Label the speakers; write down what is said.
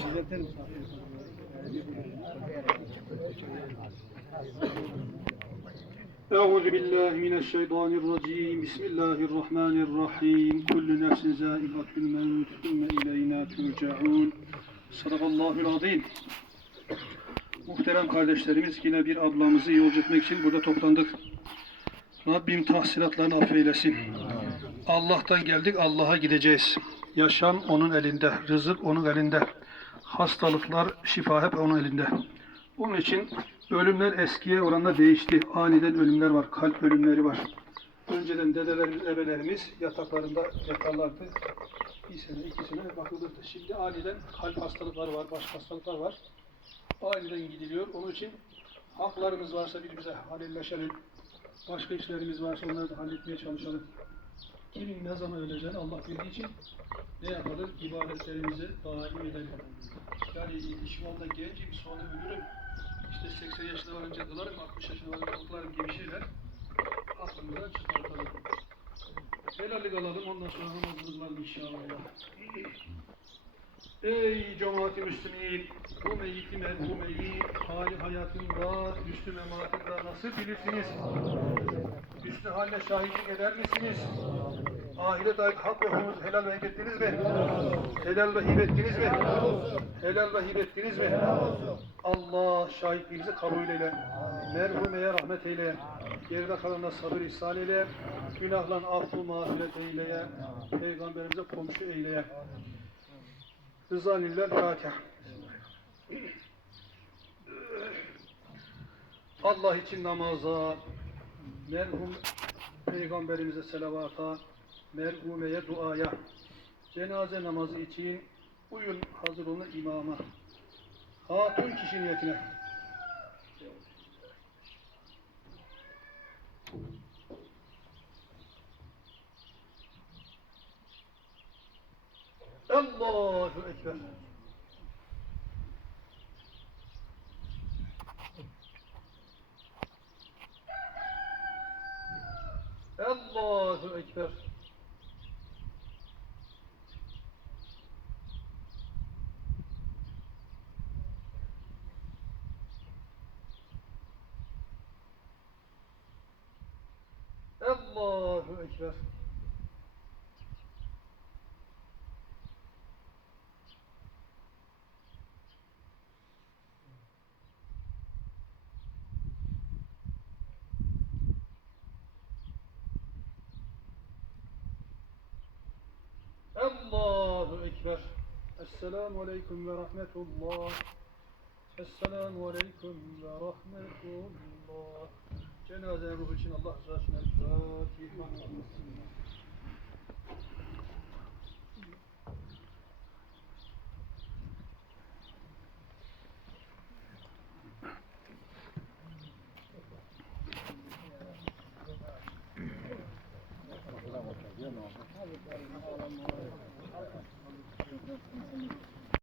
Speaker 1: Şimdi düzeltelim. Euzu billahi mineşşeytanirracim. Bismillahirrahmanirrahim. Kullu nefsin zaiqatul mevt ve ileyna turcaun. Sadakallahu azim. Muhterem kardeşlerimiz yine bir ablamızı yolcu etmek için burada toplandık. Rabbim tahsilatlarını affeylesin. Allah'tan geldik, Allah'a gideceğiz. Yaşam onun elinde, rızık onun elinde. Hastalıklar, şifa hep onun elinde. Onun için ölümler eskiye oranla değişti. Aniden ölümler var, kalp ölümleri var. Önceden dedelerimiz, ebelerimiz yataklarında yatarlardı. Bir sene, iki sene bakılırdı. Şimdi aniden kalp hastalıkları var, baş hastalıklar var. Aniden gidiliyor. Onun için haklarımız varsa birbirimize halilleşelim. Başka işlerimiz varsa onları da halletmeye çalışalım. Kimin ne zaman öleceğini Allah bildiği için ne yapalım? İbadetlerimizi daim edelim. Yani işim onda gencim sonra ölürüm. İşte 80 yaşına varınca kılarım, 60 yaşına varınca kutlarım gibi şeyler aklımızdan çıkartalım. Helallik alalım ondan sonra namazımız var inşallah. Ey cemaati müslümin, bu meyyiti merhumeyi hali hayatında, üstü mematında nasıl bilirsiniz? Üstü haline şahitlik eder misiniz? Ahiret ait hak ve helal ve hibettiniz mi? Helal ve hibettiniz mi? Helal ve hibettiniz mi? Allah şahitliğimizi kabul eyle. Merhumeye rahmet eyle. Geride kalana sabır ihsan eyle. Günahlan affı mağfiret eyleye. Peygamberimize komşu eyleye. Rızanillah Fatiha. Allah için namaza, merhum peygamberimize selavata, merhumeye duaya, cenaze namazı için uyun hazır olun imama. Hatun kişi niyetine. Allahu Ekber. Allahu Ekber. Allahu Ekber. Allahu Ekber. Esselamu Aleyküm ve Rahmetullah. Esselamu Aleyküm ve Rahmetullah. Cenaze ruhu için Allah rızası için Fatiha. Thank you.